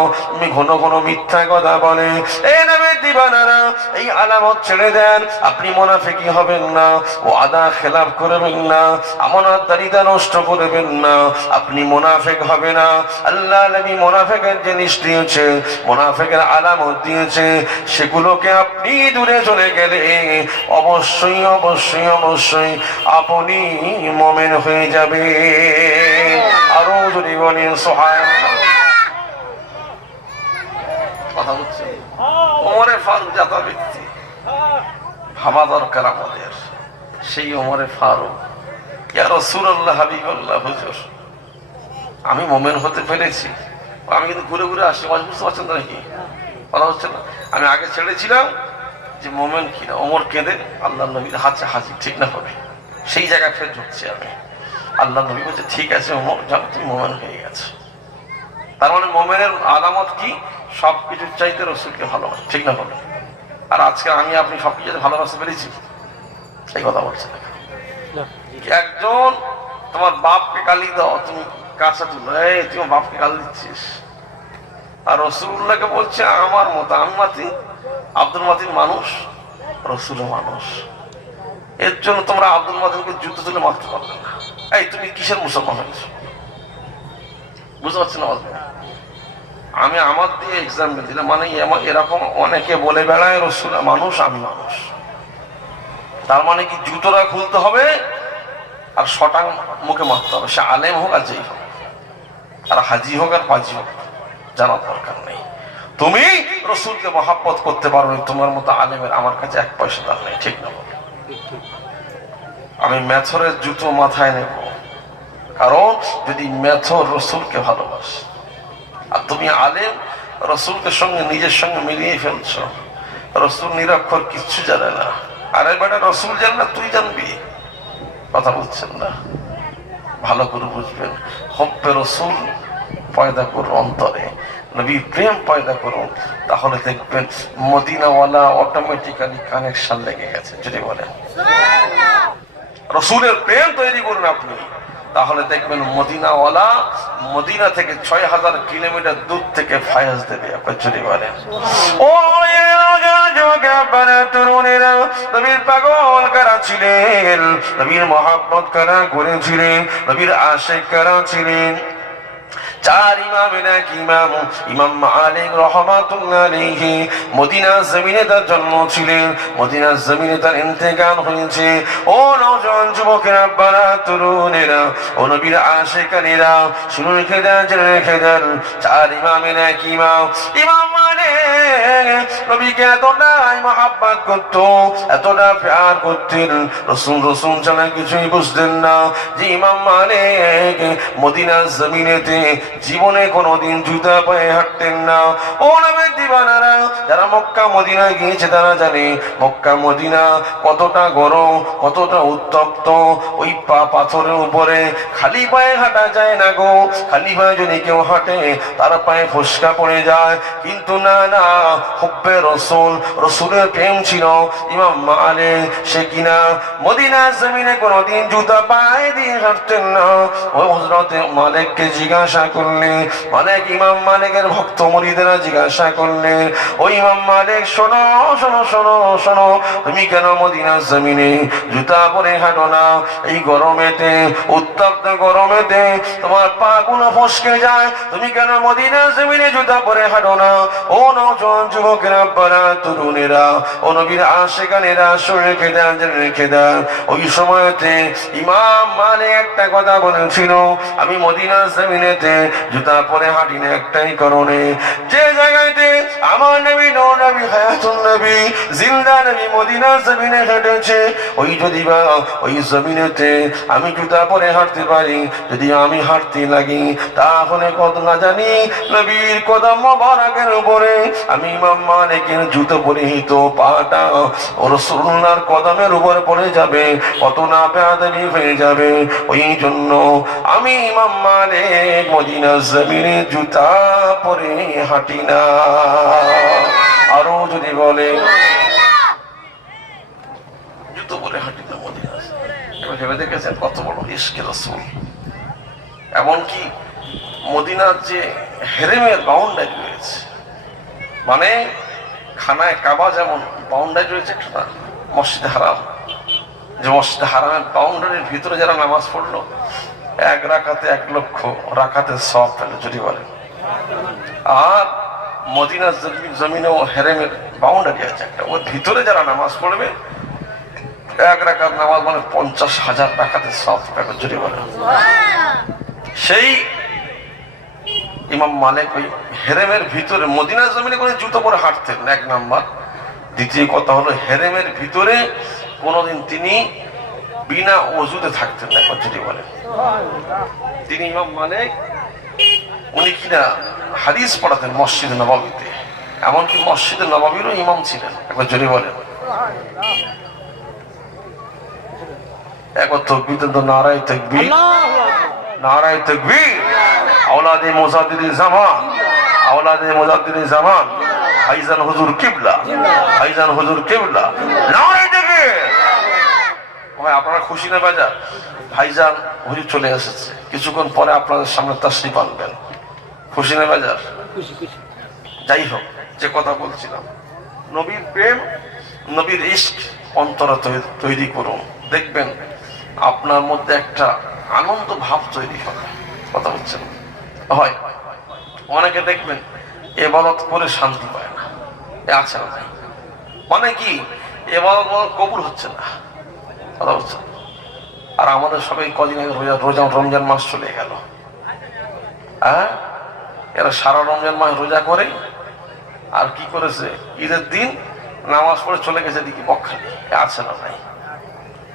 ঘন ঘন মিথ্যা কথা বলে। এই নবীর দিওয়ানারা, এই আলামত ছেড়ে দেন, আপনি মুনাফিকি হবেন না, ওয়াদা খেলাফ করবেন না, আমানতদারিতা নষ্ট করবেন না, আপনি মুনাফিক হবে না। আল্লাহ নবী মুনাফিকের জিনিস দিয়েছে, মুনাফিকের আলামত দিয়েছে, সেগুলোকে আপনি দূরে চলে গেলে অবশ্যই অবশ্যই অবশ্যই আপনি মুমিন হয়ে যাবে। আরো যদি বলেন সুবহানাল্লাহ। কথা হচ্ছে ওমরে ফারুক জাতা ব্যক্তি, ভাবা দরকার আমাদের। সেই ওমরে ফারুক, ইয়া রাসূলুল্লাহ, হাবিবাল্লাহ, হুজুর আমি মুমিন হতে পেরেছি। আমি কিন্তু ঘুরে ঘুরে আসছি, বুঝতে পারছেন নাকি? কথা হচ্ছে না? আমি আগে ছেড়েছিলাম যে মুমিন কিনা, ওমর কেঁদে আল্লাহ নবীর হাতে হাজির, ঠিক না হবে, সেই জায়গায় ফের ঢুকছি আমি। আল্লাহ নবী বলছে ঠিক আছে ওমর, জানো তুমি মুমিন হয়ে গেছে। তার মানে মুমিনের আলামত কি? সবকিছুর চাইতে রাসূলকে ভালোবাসা, ঠিক না হবে? আর আজকে আমি আপনি সবকিছু ভালোবাসতে পেরেছি? এই কথা বলছে না। একজন তোমার বাপকে গালি দাও, তুমি কাছা তুলো, এই তোমার বাপকে গালি দিচ্ছিস, আর রাসূলুল্লাহকে বলছে আমার মতো, আমি মাতি, আব্দুল মাতিন মানুষ, রাসূলও মানুষ। এর জন্য তোমরা আব্দুল মাতিনকে যুদ্ধ তুলে মারতে পারবে না। এই তুমি কিসের মুসলমান হয়েছো? বুঝতে পারছি না? আমি আমার দিয়ে এক্সাম্পল দিলাম, মানে এরকম অনেকে বলে বেড়ায় রাসূল মানুষ, আমি মানুষ। তার মানে কি জুতোটা খুলতে হবে আর শটাং মুখে মারতে হবে, সে আলেম হোক আর যেই হোক, আর হাজি হোক আর পাজি হোক, জানার দরকার নেই। তুমি রাসূলকে মহাব্বত করতে পারো, তোমার মতো আলেমের আমার কাছে এক পয়সা দাম নেই, ঠিক না? আমি মেথরের জুতো মাথায় নেব, কারণ যদি মেথর রাসূলকে ভালোবাসে, আর তুমি আলেম রাসূলকে সঙ্গে নিজের সঙ্গে মিলিয়ে ফেলছো, রাসূল নিরক্ষর কিচ্ছু জানে না, আরে বেটা রাসূল জানে না, তুই জানবি? কথা বলছেন না? ভালো করে বুঝবেন। হব্বে রাসূল পয়দা করুন অন্তরে, নবীর প্রেম পয়দা করুন, তাহলে দেখবেন মদিনাওয়ালা অটোমেটিক্যালি কানেকশন লেগে গেছে। যদি বলেন রাসূলের প্রেম তৈরি করুন আপনি, তাহলে দেখবেন মদিনাওয়ালা মদিনা থেকে ৬,০০০ কিলোমিটার দূর থেকে ফায়াজ দেবে আপনার। যদি বলেন ও তরুণেরা, নবীর পাগল কারা ছিলেন, নবীর মহাব্বত কারা করেছিলেন, নবীর আশিক কারা ছিলেন? চার ইমামের এক ইমাম, ইমাম মালিক রাহমাতুল্লাহ আলাইহি মদিনার জমিনে তার জন্ম ছিলেন, মদিনার জমিনে তার ইন্তেকাল হয়েছে। ও নওজোয়ান যুবকেরা, আব্বারা, তরুণেরা, ও নবীর আশিকানেরা, শুনে রেখে দেন, জেনে রেখে দেন, চার ইমামের এক ইমাম, ইমাম মালিক নবীকে এতটাই মহাব্বত করতো, এতটা প্যার করতেন, রসুল রসুল ছাড়া কিছুই বুঝতেন না যে ইমাম মালিক মদিনার জমিনেতে জীবনে কোনোদিন জুতা পায়ে হাঁটতেন না। ও নবীর দিওয়ানারা, যারা মক্কা মদিনা গিয়েছে তারা জানে মক্কা মদিনা কতটা গরম, কতটা উত্তপ্ত। ওই পাথরের উপরে খালি পায়ে হাঁটা যায় না গো। খালি পায়ে যদি কেউ হাঁটে তার পায়ে ফসকা পড়ে যায়। কিন্তু না না, হুব্বে রসুল, রসুলের প্রেম ছিল ইমাম মালিক, সে কিনা মদিনার জমিনে কোনোদিন জুতা পায়ে দিয়ে হাঁটতেন না। ওই হযরতে মালিককে জিজ্ঞাসা করলে, মালিক ইমাম মালিকের ভক্ত মুরিদেরা জিজ্ঞাসা করলেন, ওই ইমাম মালিক শোনো শোনো শোনো শোনো, তুমি কেন মদিনার জমিনে জুতা পরে হাঁটো না? এই গরমেতে, উত্তপ্ত গরমেতে তোমার পা গুলো ফসকে যায়, তুমি কেন মদিনার জমিনে জুতা পরে হাঁটো না? ও নওজোয়ান যুবকেরা, বারা তরুণেরা, ও নবীর আশিকানেরা, শুনে রেখে দেন, জেনে রেখে দেন। ওই সময়তে ইমাম মালিক একটা কথা বলেছিল, আমি মদিনার জমিনেতে জুতা পরে হাঁটি না একটাই কারণে, যে জায়গাতে আমার নবী, নূর নবী, হায়াতুন নবী, জিন্দা নবী মদিনার জমিনে হেঁটেছে, ওই যদি বা ওই জমিনেতে আমি জুতা পরে হাঁটতে পারি, যদি আমি হাঁটতে লাগি, তাহলে কত না জানি নবীর কদম মোবারকের উপরে আমি ইমাম মালিকের জুতো পরিহিত পাটা ও রাসূলুল্লাহর কদমের উপর পড়ে যাবে, কত না বেয়াদবি হয়ে যাবে। ওই জন্য আমি ইমাম মালিক মদিনার জমিনে জুতা পরে হাঁটি না। আরো যদি বলে জুতো পরে হাঁটি না মদিনা, এবার ভেবে দেখেছেন কত বড় ইশকে রাসূল। এমনকি মদিনার যে হেরেমের বাউন্ডারি রয়েছে, মানে খানায় কাবা যেমন বাউন্ডারি রয়েছে একটা মসজিদে হারাম, যে মসজিদে হারামের বাউন্ডারির ভিতরে যারা নামাজ পড়লো, এক রাকাতে 1 লক্ষ রাকাতের সওয়াব পেল যদি বলেন। আর মদিনার জমিনেও হেরেমের বাউন্ডারি আছে একটা, ওর ভিতরে যারা নামাজ পড়বে 1 রাকাত নামাজ মানে 50,000 রাকাতের সওয়াব পেল যদি বলেন। সেই ইমাম মালিক ওই হেরেমের ভিতরে মদিনার জমিনে কোনো জুতো পরে হাঁটতেন না, 1 নাম্বার। দ্বিতীয় কথা হলো হেরেমের ভিতরে কোনোদিন তিনি বিনা ওযুতে থাকতেন না যদি বলেন। তিনি ইমাম মালিক, উনি কিনা হাদিস পড়াতেন মসজিদে নববীতে, এমনকি মসজিদে নববীরও ইমাম ছিলেন একবার যদি বলেন। একবার তাকবীর তো নারায়ে তাকবীর, নারায়ে তাকবীর। আওলাদে মুজাদ্দিদে জামান, আওলাদে মুজাদ্দিদে জামান, ভাইজান হুজুর কিবলা, ভাইজান হুজুর কিবলা, নারায়ে তাকবীর। ভাই আপনারা খুশি না বাজার? ভাইজান হুজুর চলে এসেছে, কিছুক্ষণ পরে আপনাদের সামনে তাশরীফ আনবেন। খুশি না বাজার? যাই হোক, যে কথা বলছিলাম, নবীর প্রেম, নবীর ইশক অন্তরে তৈরি করুন, দেখবেন আপনার মধ্যে একটা আনন্দ ভাব তৈরি হবে। কথা বলছেন হয়, অনেকে দেখবেন ইবাদত করে শান্তি পায় না, আছে না? মানে কি ইবাদত কবুল হচ্ছে না, কথা বলছেন। আর আমাদের সবাই কদিন আগে রোজা রমজান মাস চলে গেল, হ্যাঁ, এরা সারা রমজান মাস রোজা করে, আর কি করেছে ঈদের দিন নামাজ পড়ে চলে গেছে দিকে বকখালি, আছে না ভাই?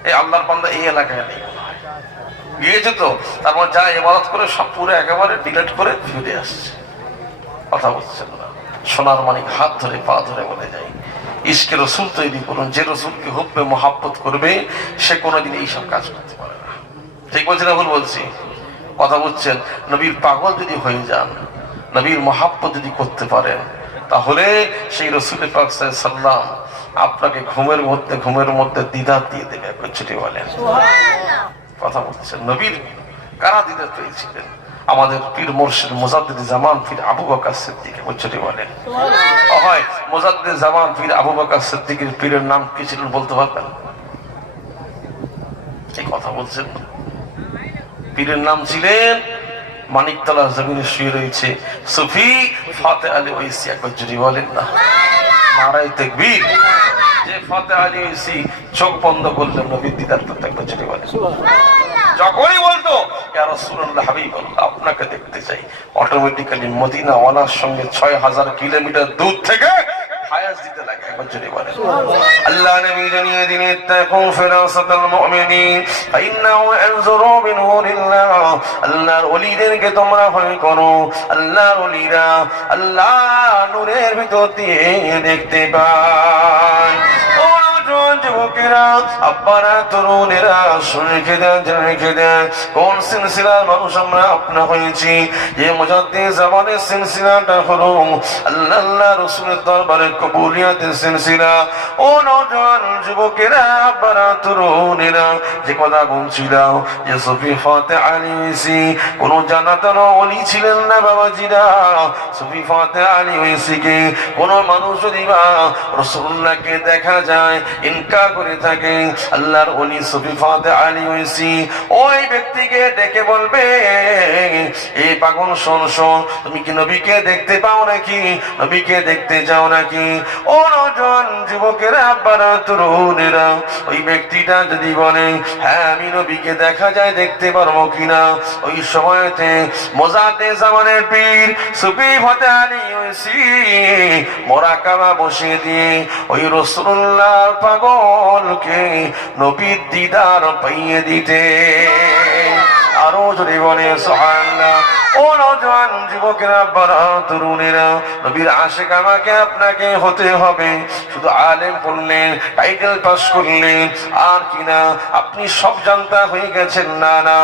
এই আল্লাহর বান্দা এই এলাকায় নেই, গিয়েছে তো, তারপর যা ইবাদত করে সব পুরো একেবারে ডিলিট করে ফিরে আসছে। কথা বলছেন না? সোনার মানিক হাত ধরে পা ধরে বলে যায়, ইশকে রসুল তৈরি করুন, যে রসুলকে হুব্বে মোহাব্বত করবে সে কোনোদিন এইসব কাজ করতে পারে না। ঠিক বলছি না ভুল বলছি? কথা বলছেন, নবীর পাগল যদি হয়ে যান, নবীর মোহাব্বত যদি করতে পারেন, তাহলে সেই রসুল পাক সাল্লাল্লাহু আপনাকে ঘুমের মধ্যে দিদার দিয়ে দেবে। ছুটি বলেন, কথা বলছেন। নবীর কারা দিদার পেয়েছিলেন? আমাদের পীর মুর্শিদ মুজাদ্দিদ জামান পীর আবু বকর সিদ্দিক। ছুটি বলেন, হয় মুজাদ্দিদ জামান পীর আবু বকর সিদ্দিকের পীরের নাম কি ছিল বলতে পারবেন? এই কথা বলছেন, পীরের নাম ছিলেন মানিকতলা জমিনে শুয়ে রয়েছে সুফি ফাতে আলী ওয়াইসি। একবার যদি বলেন না নারায়ে তাকবীর। যে ফাতে আলী ওয়াইসি চোখ বন্ধ করলেন নবীর দিদার করতে, একবার যদি বলেন। যখনই বলতো ইয়া রাসূলুল্লাহ হাবিবাল্লাহ আপনাকে দেখতে চাই, অটোমেটিক্যালি মদিনা ওয়ালার সঙ্গে 6000 কিলোমিটার দূর থেকে ফায়াজ দিতে লাগে। একবার জোরে বলেন আল্লাহ নবী জানিয়ে দিন ইত্তাকু ফিরাসাতাল মুমিনিন ফাইন্নাহু ইয়ানজুরু বিনুরিল্লাহ। আল্লাহর ওলিদেরকে তোমরা ভয় করো, আল্লাহর ওলিরা আল্লাহ নূরের ভিতর দিয়ে দেখতে পায়। ও যুবকেরা, আব্বারা, তরুণেরা শুনে রেখে দেন, জেনে রেখে দেন কোন সিলসিলার মানুষ আমরা আপনা হয়েছি। যে মুজাদ্দিদ জামানের সিলসিলাটা হলো আল্লাহ রাসূলের দরবারে কবুলিয়াতের সিলসিলা। ও নওজোয়ান যুবকেরা, আব্বারা, তরুণেরা, যে কথা বলছিলাম যে সুফি ফাতে আলী ওয়াইসি কোন জান্নাতের ওলি ছিলেন না বাবাজিরা। সুফি ফাতে আলী ওয়াইসিকে কোন মানুষ যদি বা রাসূলুল্লাহকে দেখা যায় ইনকার করে থাকে, আল্লাহর ওলি সুফি ফাতে আলী ওয়াইসি ওই ব্যক্তিকে ডেকে বলবে, এই পাগল শোন শোন, তুমি কি নবীকে দেখতে পাও নাকি, নবীকে দেখতে যাও নাকি? ও নওজোয়ান যুবকেরা, আব্বারা, তরুণেরা, ওই ব্যক্তিটা যদি বলে হ্যাঁ আমি নবীকে দেখা যায় দেখতে পারবো কিনা, ওই সময়তে মুজাদ্দিদ জামানের পীর সুফি ফাতে আলী ওয়াইসি মুরাকাবা বসিয়ে দিয়ে ওই রাসূলুল্লাহর পাগলকে নবীর দিদার পাইয়ে দিতে। আরো জোরে বলে সুবহানাল্লাহ। ও নওজোয়ান যুবকেরা, আব্বারা, তরুণেরা, নবীর আশিক আমাকে আপনাকে হতে হবে। শুধু আলেম পড়লেন, টাইটেল পাস করলেন আর কিনা আপনি সব জানতা হয়ে গেছেন, না না,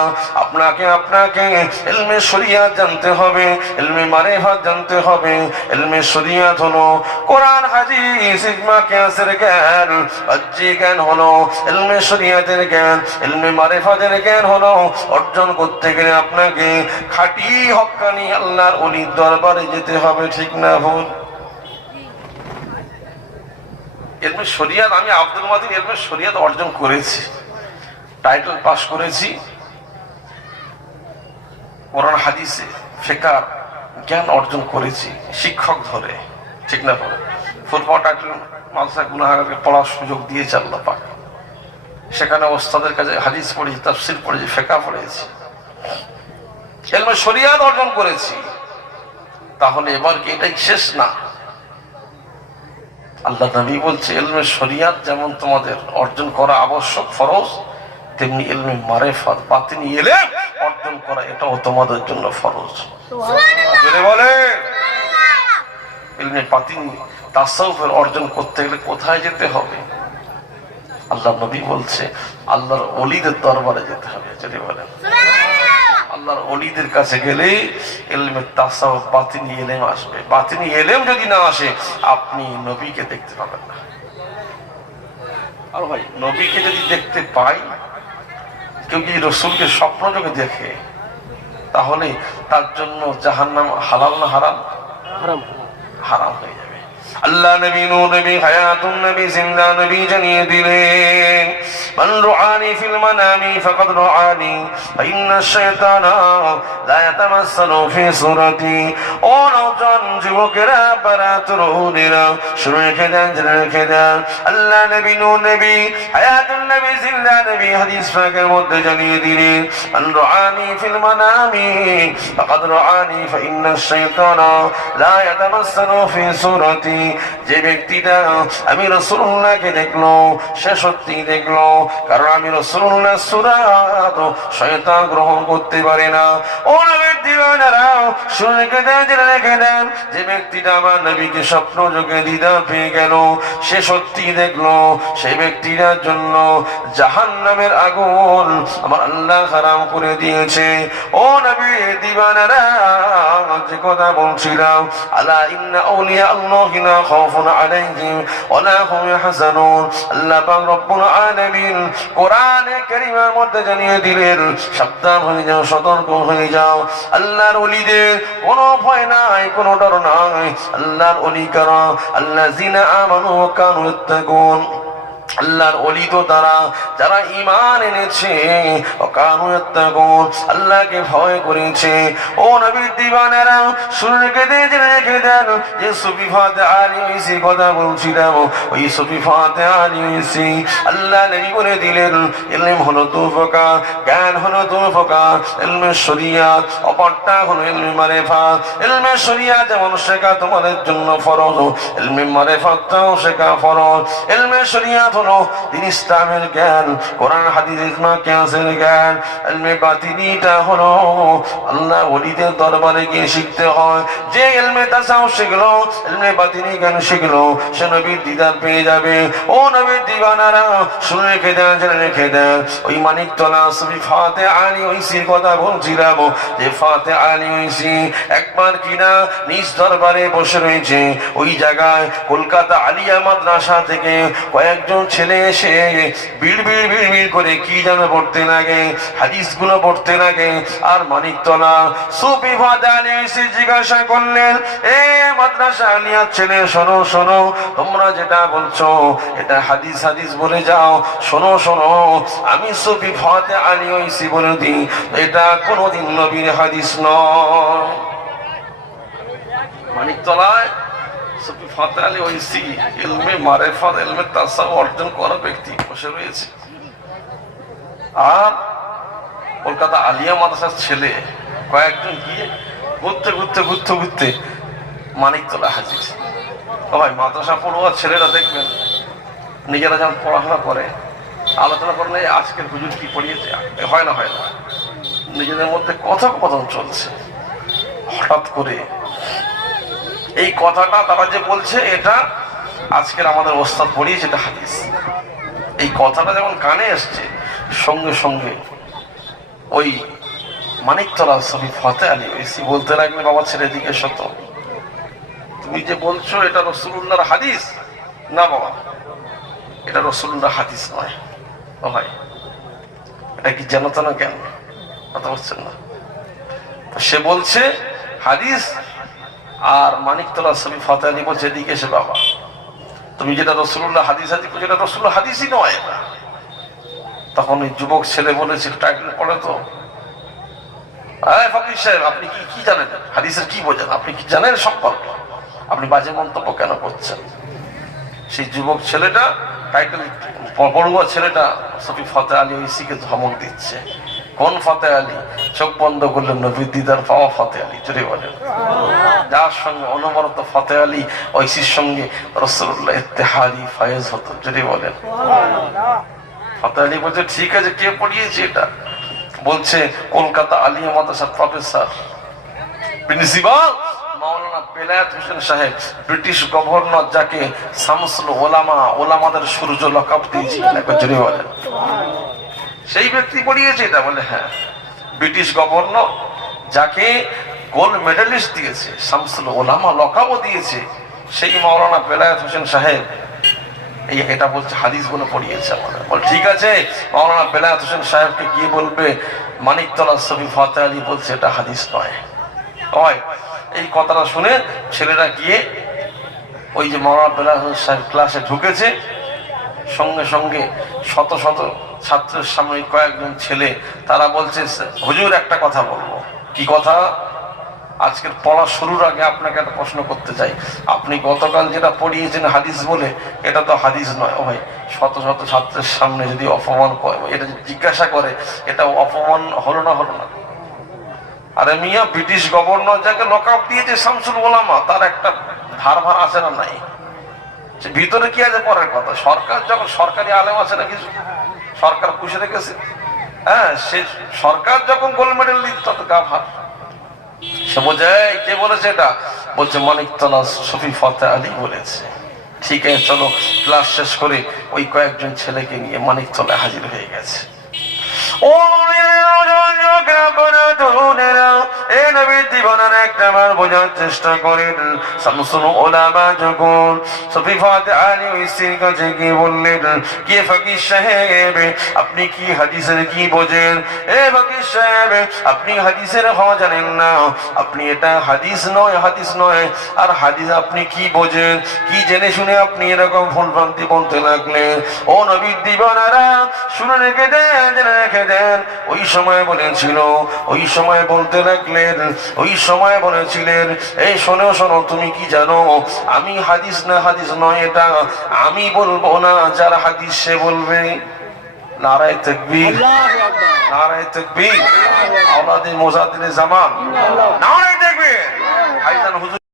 আপনাকে ইলমে শরিয়াত জানতে হবে, ইলমে মারিফাত জানতে হবে। ইলমে শরিয়াত হলো কোরআন হাদিস ইজমা কিয়াসের জ্ঞান, বাহ্যিক জ্ঞান হলো ইলমে শরিয়াতের জ্ঞান, ইলমে মারিফাতের জ্ঞান হলো অর্জন করতে গেলে আপনাকে খাঁটি হক্কানি আল্লাহর ওলির দরবারে যেতে হবে, ঠিক না ভুল? ইলমে শরিয়াত, আমি আব্দুল মাতিন ইলমে শরিয়াত অর্জন করেছি, টাইটেল পাস করেছি, কোরআন হাদিসে ফিকহ জ্ঞান অর্জন করেছি শিক্ষক ধরে, ঠিক না ভুল? ফুটবল টাইটেল মাদ্রাসা গুনাহাগারকে পড়ার সুযোগ দিয়েছে আল্লাহ পাক। সেখানে ওস্তাদের কাছে হাদিস পড়েছি, তাফসীর পড়েছি, ফিকহ পড়েছি, ইলমে শরিয়াত অর্জন করেছি। তাহলে এবার কি এটাই শেষ না? আল্লাহ নবী বলছে ইলমে শরিয়াত যেমন তোমাদের অর্জন করা আবশ্যক ফরজ, তেমনি ইলমে মারিফাত বাতিনি ইলম অর্জন করা এটাও তোমাদের জন্য ফরজ। সুবহানাল্লাহ বলে। ইলমে বাতিনি তাসাউফের অর্জন করতে গেলে কোথায় যেতে হবে? আল্লাহ নবী বলছে আল্লাহর ওলিদের দরবারে যেতে হবে। যদি বলেন আল্লাহর ওলিদের কাছে গেলে ইলমে তাসাউফ বাতিনি ইলম আসবে। বাতিনি ইলম যদি না আসে আপনি নবীকে দেখতে পাবেন না। আর ভাই নবীকে যদি দেখতে পাই, কেউ যদি রাসূলকে স্বপ্ন যোগে দেখে, তাহলে তার জন্য জাহান্নাম হালাল না হারাম? হারাম, হারাম হয়ে যাবে। আল্লাহ নবী, নূর নবী, হায়াতুন নবী, জিন্দা নবী জানিয়ে দিলেন মান রাআনি ফিল মানামি ফাকাদ রাআনি ফাইন্না শাইতানা লা ইয়াতামাসসালু ফি সূরাতি। ও নওজোয়ান যুবকেরা, আব্বারা, তরুণেরা, শুনে রেখে দেন, জেনে রেখে দেন আল্লাহ নবী, নূর নবী, হায়াতুন নবী, জিন্দা নবী হাদিস পাকের মধ্যে জানিয়ে দিলেন মান রাআনি ফিল মানামি ফাকাদ রাআনি ফাইন্না শাইতানা লা ইয়াতামাসসালু ফি সূরাতি। যে ব্যক্তিটা আমি রাসূলুল্লাহকে দেখলো সে সত্যি দেখলো, কারণ আমি রাসূলুল্লাহর সূরাত শয়তান গ্রহণ করতে পারে না। ও নবীর দিওয়ানারা শুনে রেখে দেন, জেনে রেখে দেন যে ব্যক্তিটা আমার নবীকে স্বপ্ন যোগে দিদার পেয়ে গেল, সে সত্যি দেখলো, সেই ব্যক্তিটার জন্য জাহান্নামের আগুন আমার আল্লাহ হারাম করে দিয়েছে। ও নবীর দিওয়ানারা, যে কথা বলছিলাম আলা ইন্না আউলিয়া আল্লাহি লা খাউফুন আলাইহিম ওয়া লা হুম ইয়াহজানুন। আল্লাহ পাক রব্বুল আলামিন কোরআনে কারীমের মধ্যে জানিয়ে দিলেন সাবধান হয়ে যাও, সতর্ক হয়ে যাও। আল্লাহর ওলিদের কোনো ভয় নাই, কোনো ডর নাই। আল্লাহর ওলি কারা? আল্লাযিনা আমানু ওয়া কানু ইয়াত্তাকুন। আল্লাহর ওলি তো তারা যারা ঈমান এনেছে কানু ইয়াত্তাকুন, আল্লাহকে ভয় করেছে। ও নবীর দিওয়ানারা শুনে রেখে দেন, যে সুফি ফাতে আলী ওইসি কথা বলছিলাম, ওই সুফি ফাতে আলী ওইসি আল্লাহ নবী বলে দিলেন ইলম হলো দু প্রকার, জ্ঞান হলো দু প্রকার, ইলমে শরিয়াত, অপরটা হলো ইলমে মারিফাত। ইলমে শরিয়াত যেমন শেখা তোমাদের জন্য ফরজ, ইলমে মারিফাতটাও শেখা ফরজ। ইলমে শরিয়াত হলো দিন ইসলামের জ্ঞান, কোরআন হাদিস ইজমা কিয়াসের জ্ঞান। ইলমে বাতিনিটা হলো আল্লাহ ওলিদের দরবারে গিয়ে শিখতে হয়। যে ইলমে তাসাউফ শিখলো, ইলমে বাতিনি জ্ঞান শিখলো, সে নবীর দিদার পেয়ে যাবে। ও নবীর দিওয়ানারা শুনে রেখে দেন, জেনে রেখে দেন, ওই মানিকতলা সুফি ফাতে আলী ওইসির কথা বলছিলাম, যে ফাতে আলী ওইসি একবার কিনা নিজ দরবারে বসে রয়েছে। ওই জায়গায় কলকাতা আলিয়া মাদ্রাসা থেকে কয়েকজন ছেলে এসে বিড় বিড় বিড় বিড় করে কি যেন পড়তে লাগে, হাদিস গুলো পড়তে লাগে। আর মানিকতলা সুফি ফাতে আলী ওইসি জিজ্ঞাসা করলেন, এ মাদ্রাসা আলিয়ার ছেলে, শোনো শোনো, তোমরা যেটা বলছো এটা হাদিস হাদিস বলে যাও, শোনো শোনো, আমি সুফি ফাতে আলী ওইসি বলে দিই এটা কোনদিন নবীর হাদিস নয়। মানিকতলায় সুফি ফাতে আলী ওইসি ইলমে মারিফাত, ইলমে তাসাউফ অর্জন করা ব্যক্তি বসে রয়েছে। আর কলকাতা আলিয়া মাদ্রাসার ছেলে কয়েকজন গিয়ে ঘুরতে ঘুরতে ঘুরতে ঘুরতে মানিকতলা হাজির। ভাই মাদ্রাসা পড়ুয়ার ছেলেরা দেখবেন নিজেরা যখন পড়াশোনা করে আলোচনা করেন আজকের হুজুর কি পড়িয়েছে, হয় না হয় না, নিজেদের মধ্যে কথোপকথন চলছে। হঠাৎ করে এই কথাটা তারা যে বলছে এটা আজকের আমাদের ওস্তাদ পড়িয়েছে, এটা হাদিস। এই কথাটা যখন কানে আসছে সঙ্গে সঙ্গে ওই মানিকতলা সুফি ফাতে আলী ওইসি বলতে লাগলে, বাবা ছেলে দিকে শত, তুমি যে বলছো এটা রাসূলুল্লাহর হাদিস না বাবা, এটা রাসূলুল্লাহর হাদিস নয়। ও ভাই এটা কি জানতো না কেন, কথা বলছেন না? সে বলছে হাদিস, আর মানিকতলা সুফি ফাতে আলী বলছে এদিকে এসে, বাবা তুমি যেটা রাসূলুল্লাহ হাদিস হাদিস বলছো এটা রাসূলুল্লাহ হাদিসই নয় এটা। তখন ওই যুবক ছেলে বলেছিল, টাইটেল পড়ে তো, ফকির সাহেব আপনি কি কি জানেন, হাদিসের কি বোঝেন, আপনি কি জানেন সম্পর্ক, আপনি বাজে মন্তব্য কেন করছেন? সেই যুবক ছেলেটা, টাইটেল পড়ুয়া ছেলেটা সুফি ফাতে আলী ওইসিকে ধমক দিচ্ছে। কোন ফাতে আলী? চোখ বন্ধ করলেন নবীর দিদার পাওয়া ফাতে আলী, জোরে বলেন। যার সঙ্গে অনবরত ফাতে আলী ওইসির সঙ্গে রাসূলুল্লাহ ইত্তেহাদি ফায়েজ হতো, জোরে বলেন। ফাতে আলী বলছে ঠিক আছে, কে পড়িয়েছে এটা? বলছে কলকাতা আলিয়া মাদ্রাসার প্রফেসর প্রিন্সিপাল মাওলানা বেলায়েত হোসেন সাহেব, ব্রিটিশ গভর্নর, যাকে শামসুল ওলামা, ওলামাদের সূর্য লকাব দিয়েছিলেন, একবার জোরে বলেন। সেই ব্যক্তি পড়িয়েছে এটা? বলে হ্যাঁ, ব্রিটিশ গভর্নর যাকে গোল্ড মেডেলিস্ট দিয়েছে, শামসুল ওলামা লকাবও দিয়েছে, সেই মাওলানা বেলায়েত হোসেন সাহেব এটা বলছে হাদিস গুলো পড়িয়েছে আমাদের। বল ঠিক আছে, মাওলানা বেলায়েত হোসেন সাহেবকে গিয়ে বলবে মানিকতলা সুফি ফাতে আলী বলছে এটা হাদিস নয়। হয় এই কথাটা শুনে ছেলেরা গিয়ে ওই যে মাওলানা বেলায়েত হোসেন সাহেব ক্লাসে ঢুকেছে, সঙ্গে সঙ্গে শত শত ছাত্রের সামনে কয়েকজন ছেলে তারা বলছে, হুজুর একটা কথা বলবো। কি কথা? আজকের পড়া শুরুর আগে আপনাকে একটা প্রশ্ন করতে চাই, আপনি গতকাল যেটা পড়িয়েছেন হাদিস বলে, এটা তো হাদিস নয়। ও ভাই, শত শত ছাত্রের সামনে যদি অপমান করে, এটা জিজ্ঞাসা করে, এটা অপমান হলো না হলো না? আরে মিয়া, ব্রিটিশ গভর্নর যাকে লকআপ দিয়েছে শামসুল ওলামা, তার একটা ধার ভার আছে না নাই? সে ভিতরে কি আছে পরের কথা, সরকার যখন সরকারি আলেম আছে না কিছু, সরকার পুষে রেখেছে, হ্যাঁ, সে সরকার যখন গোল্ড মেডেল দিত তত গা ভার। সে বোঝায় কে বলেছে এটা? বলছে মানিকতলা সুফি ফাতে আলী বলেছে। ঠিক আছে, চলো ক্লাস শেষ করে ওই কয়েকজন ছেলেকে নিয়ে মানিকতলায় হাজির হয়ে গেছে। ও তরুণেরা, এ নবীর জীবনের একটা বার বোঝার চেষ্টা করেন। শামসুল উলামা যখন সফিফাত আলী ওয়াইসির কাছে গিয়ে বললেন, কে ফকির সাহেব, আপনি কি হাদিসের কি বোঝেন? এ ফকির সাহেব, আপনি হাদিসের হওয়া জানেন না, আপনি এটা হাদিস নয়, হাদিস নয়, আর হাদিস আপনি কি বোঝেন? কি জেনে শুনে আপনি এরকম ভুলভ্রান্তি বলতে লাগলেন? ও নবীর দিবানারা, শুনে রেখে দেন, জেনে রেখে দেন। ওই সময় বলেছিল, ওই সময় বলতে লাগলেন, ওই সময় বলেছিলেন, এই শোনো শোনো, তুমি কি জানো, আমি হাদিস না হাদিস নয়, এটা আমি বলবো না, যার হাদিস সে বলবে। নারায়ে তাকবীর, নারায়ে তাকবীর, আওলাদে মুজাদ্দিদে জামান, নারায়ে তাকবীর। ভাইজান হুজুর